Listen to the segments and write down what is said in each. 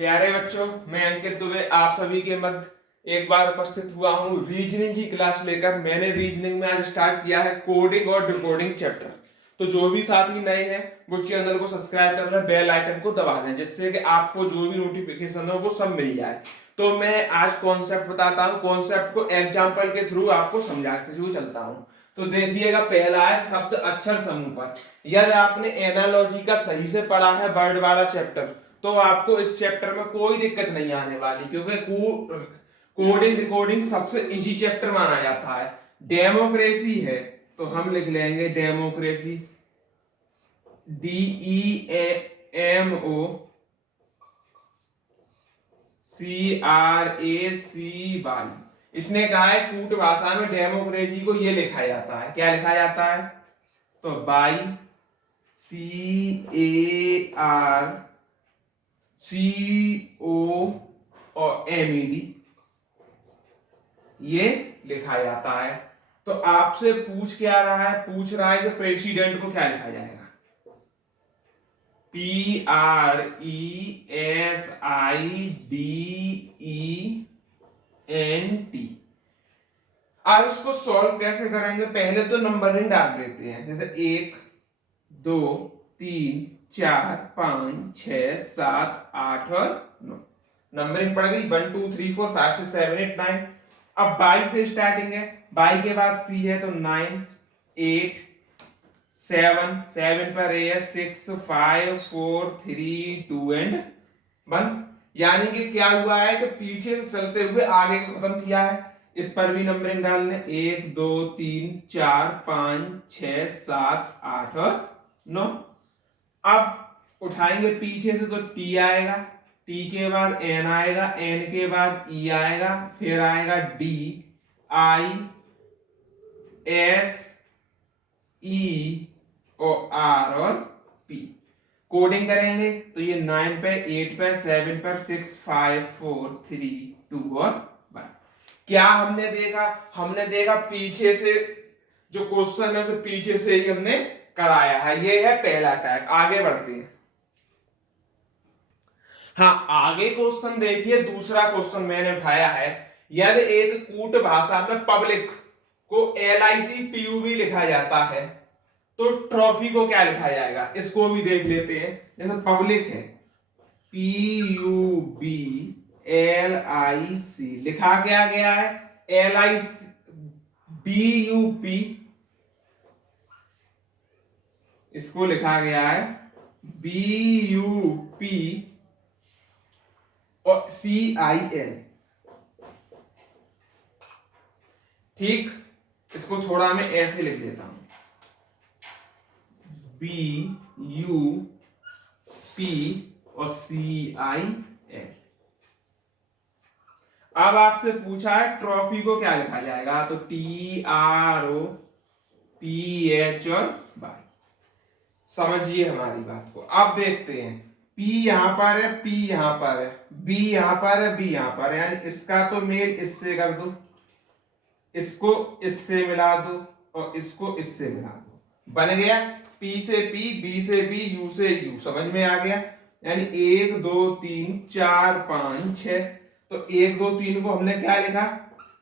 प्यारे बच्चों, मैं अंकित दुबे आप सभी के मध्य एक बार उपस्थित हुआ हूँ रीजनिंग की क्लास लेकर। मैंने रीजनिंग में आज स्टार्ट किया है कोडिंग और डिकोडिंग चैप्टर। तो जो भी साथी नए हैं वो चैनल को सब्सक्राइब कर लें, बेल आइकन को दबा दें, जिससे कि आपको जो भी नोटिफिकेशन हो वो सब मिल जाए। तो मैं आज कॉन्सेप्ट बताता हूँ, कॉन्सेप्ट को एग्जाम्पल के थ्रू आपको समझाते हुए चलता हूँ। तो देखिएगा, पहला है शब्द अक्षर समूह पर। यदि आपने एनालॉजी का सही से पढ़ा है वर्ड वाला चैप्टर, तो आपको इस चैप्टर में कोई दिक्कत नहीं आने वाली, क्योंकि कोडिंग रिकॉर्डिंग सबसे इजी चैप्टर माना जाता है। डेमोक्रेसी है तो हम लिख लेंगे डेमोक्रेसी, DEMOCRACY। इसने कहा है कूट भाषा में डेमोक्रेसी को ये लिखा जाता है, क्या लिखा जाता है? तो बाई CARCOMED ये लिखा जाता है। तो आपसे पूछ क्या रहा है? पूछ रहा है कि प्रेसिडेंट को क्या लिखा जाएगा? PRESIDENT। अब इसको सॉल्व कैसे करेंगे? पहले तो नंबरिंग डाल देते हैं, जैसे 1 2 3 4 5 6 7 8 और 9। नंबरिंग पड़ गई 1 2 3 4 5 6 7 8 9। अब बाई से स्टार्टिंग है, बाई के बाद सी है तो 9 8 7 7 पर ए है 6 5 4 3 2 एंड 1। यानी कि क्या हुआ है कि पीछे से चलते हुए आगे को खत्म किया है। इस पर भी नंबरिंग डालने 1 2 3 4 5 6 7 8 और 9। अब उठाएंगे पीछे से तो टी आएगा, टी के बाद एन आएगा, एन के बाद ई आएगा, फिर आएगा डी आई एस ई और आर और पी। कोडिंग करेंगे तो ये 9 पे 8 पे 7 पे 6 5 4 3 2 और 1। क्या हमने देखा? हमने देखा पीछे से जो क्वेश्चन है उसे पीछे से ही हमने कराया है। ये है पहला टाइप। आगे बढ़ते हैं। हाँ, आगे क्वेश्चन देखिए। दूसरा क्वेश्चन मैंने उठाया है, यदि एक कूट भाषा में पब्लिक को LICPUB लिखा जाता है तो ट्रॉफी को क्या लिखा जाएगा? इसको भी देख लेते हैं। जैसे पब्लिक है PUBLIC, लिखा क्या गया है? LIBUP, इसको लिखा गया है BUP और CIL। ठीक, इसको थोड़ा मैं ऐसे लिख देता हूं, BUP और CIL। अब आपसे पूछा है ट्रॉफी को क्या लिखा जाएगा, तो TROPH और Y। समझिए हमारी बात को। अब देखते हैं, P यहां पर है, P यहां पर है, B यहां पर है, B यहां पर है, यानी इसका तो मेल इससे कर दो, इसको इससे मिला दो और इसको इससे मिला दो, बन गया P से P, B से B, U से U। समझ में आ गया? यानी 1 2 3 4 5 6। तो 1 2 3 को हमने क्या लिखा?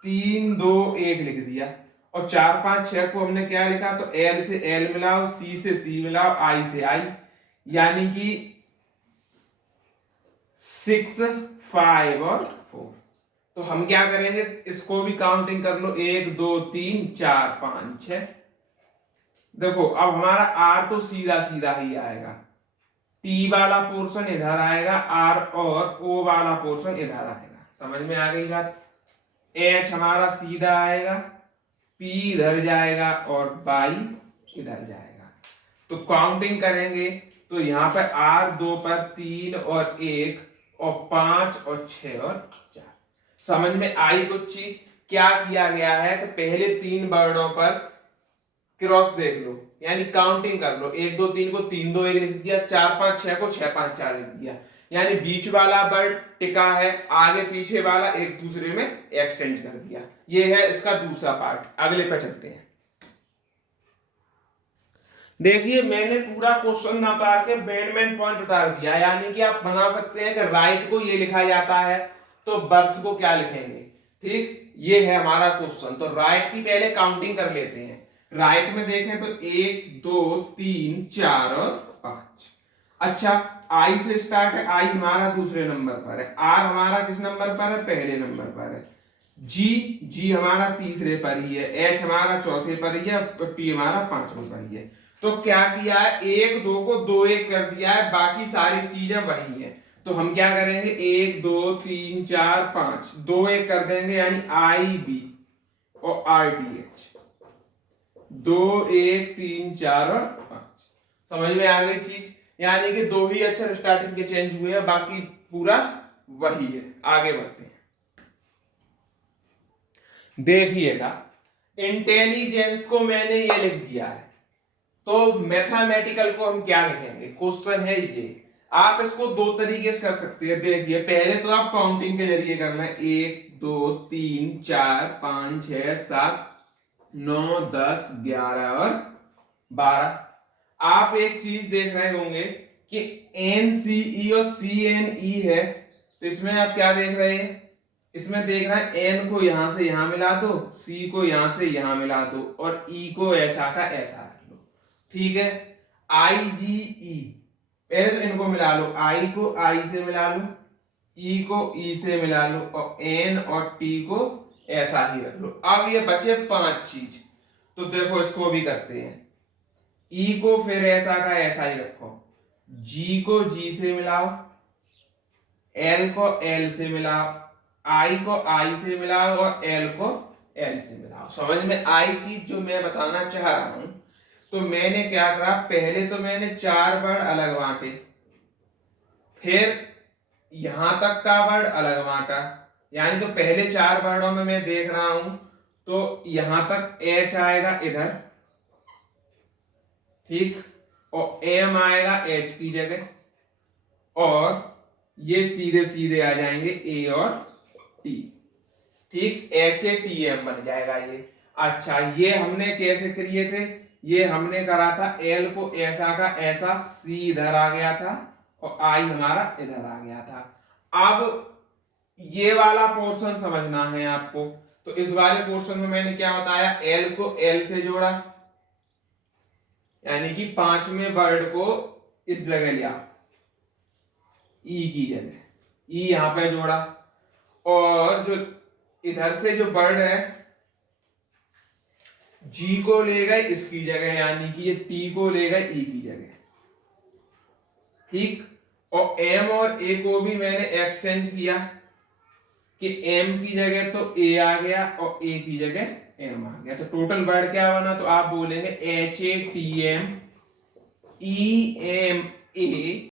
3 2 1 लिख दिया। और 4 5 6 को हमने क्या लिखा? तो L से L मिलाओ, C से C मिलाओ, I से I, यानी कि 6 5 और 4। तो हम क्या करेंगे? इसको भी काउंटिंग कर लो, 1 2 3 4 5 6। देखो अब हमारा R तो सीधा सीधा ही आएगा, T वाला पोर्शन इधर आएगा, R और O वाला पोर्शन इधर आएगा। समझ में आ गई बात? H हमारा सीधा आएगा, P इधर जाएगा और Y इधर जाएगा। तो काउंटिंग करेंगे तो यहाँ पर R 2 पर 3 और 1 और 5 और 6 और 4। समझ में आई कुछ चीज? क्या किया गया है कि पहले 3 वर्डों पर क्रॉस देख लो, यानी काउंटिंग कर लो। 1 2 3 को 3 2 1 लिख दिया, 4 5 6 को 6 5 4 लिख दिया, यानी बीच वाला वर्ड टिका है, आगे पीछे वाला एक दूसरे में एक्सचेंज कर दिया। ये है इसका दूसरा पार्ट। अगले पे चलते हैं। देखिए मैंने पूरा क्वेश्चन ना उतार के मेन पॉइंट उतार दिया, यानी कि आप बना सकते हैं कि राइट को ये लिखा जाता है तो बर्थ को क्या लिखेंगे। ठीक, ये है हमारा क्वेश्चन। तो राइट की पहले काउंटिंग कर लेते हैं। राइट में देखें तो 1 2 3 4 और 5। अच्छा, आई से स्टार्ट है, आई हमारा दूसरे नंबर पर है, आर हमारा किस नंबर पर है, पहले नंबर पर है, जी हमारा तीसरे पर ही है, एच हमारा चौथे पर ही है, पी हमारा पांचवें पर ही है। तो क्या किया है, 1 2 को 2 1 कर दिया है, बाकी सारी चीजें वही है। तो हम क्या करेंगे, 1 2 3 4 5 2 1 कर देंगे, यानी आई बी और आर डी एच। 2 1 3 4 और 5। समझ में आ गई चीज, यानी कि 2 ही अक्षर स्टार्टिंग के चेंज हुए हैं, बाकी पूरा वही है। आगे बढ़ते हैं, देखिएगा इंटेलिजेंस को मैंने ये लिख दिया है, तो मैथमेटिकल को हम क्या लिखेंगे, क्वेश्चन है ये। आप इसको दो तरीके से कर सकते हैं। देखिए पहले तो आप काउंटिंग के जरिए करना है, 1 2 3 4 5 6 7 9 10 11 और 12। आप एक चीज देख रहे होंगे कि NCE और CNE है, तो इसमें आप क्या देख रहे हैं, इसमें देख रहा है N को यहां से यहां मिला दो, C को यहां से यहां मिला दो और E को ऐसा का ऐसा रख लो। ठीक है, IGE, पहले तो इनको मिला लो, I को I से मिला लो, E को E से मिला लो और N और T को ऐसा ही रख लो। अब ये बचे 5 चीज, तो देखो इसको भी करते हैं। E को फिर ऐसा का ऐसा ही रखो, G को G से मिलाओ, L को L से मिलाओ, I को I से मिलाओ और L को L से मिलाओ। समझ में आई चीज जो मैं बताना चाह रहा हूं। तो मैंने क्या करा, पहले तो मैंने 4 वर्ड अलग बांटे, फिर यहां तक का वर्ड अलग बांटा, यानी तो पहले 4 वर्डों में मैं देख रहा हूं तो यहां तक H आएगा इधर, ठीक, और M आएगा H की जगह, और ये सीधे सीधे आ जाएंगे A और T। ठीक, HATM बन जाएगा ये। अच्छा, ये हमने कैसे किए थे, ये हमने करा था L को ऐसा का ऐसा, C इधर आ गया था और I हमारा इधर आ गया था। अब ये वाला पोर्शन समझना है आपको, तो इस वाले पोर्शन में मैंने क्या बताया, L को L से जोड़ा, यानी कि 5वें वर्ड को इस जगह लिया, E की जगह, E यहां पे जोड़ा, और जो इधर से जो वर्ड है G को ले गए इसकी जगह, यानी कि ये T को ले गए E की जगह। ठीक, और M और A को भी मैंने एक्सचेंज किया कि M की जगह तो A आ गया और A की जगह M आ गया, तो टोटल वर्ड क्या बना, तो आप बोलेंगे HATM EMA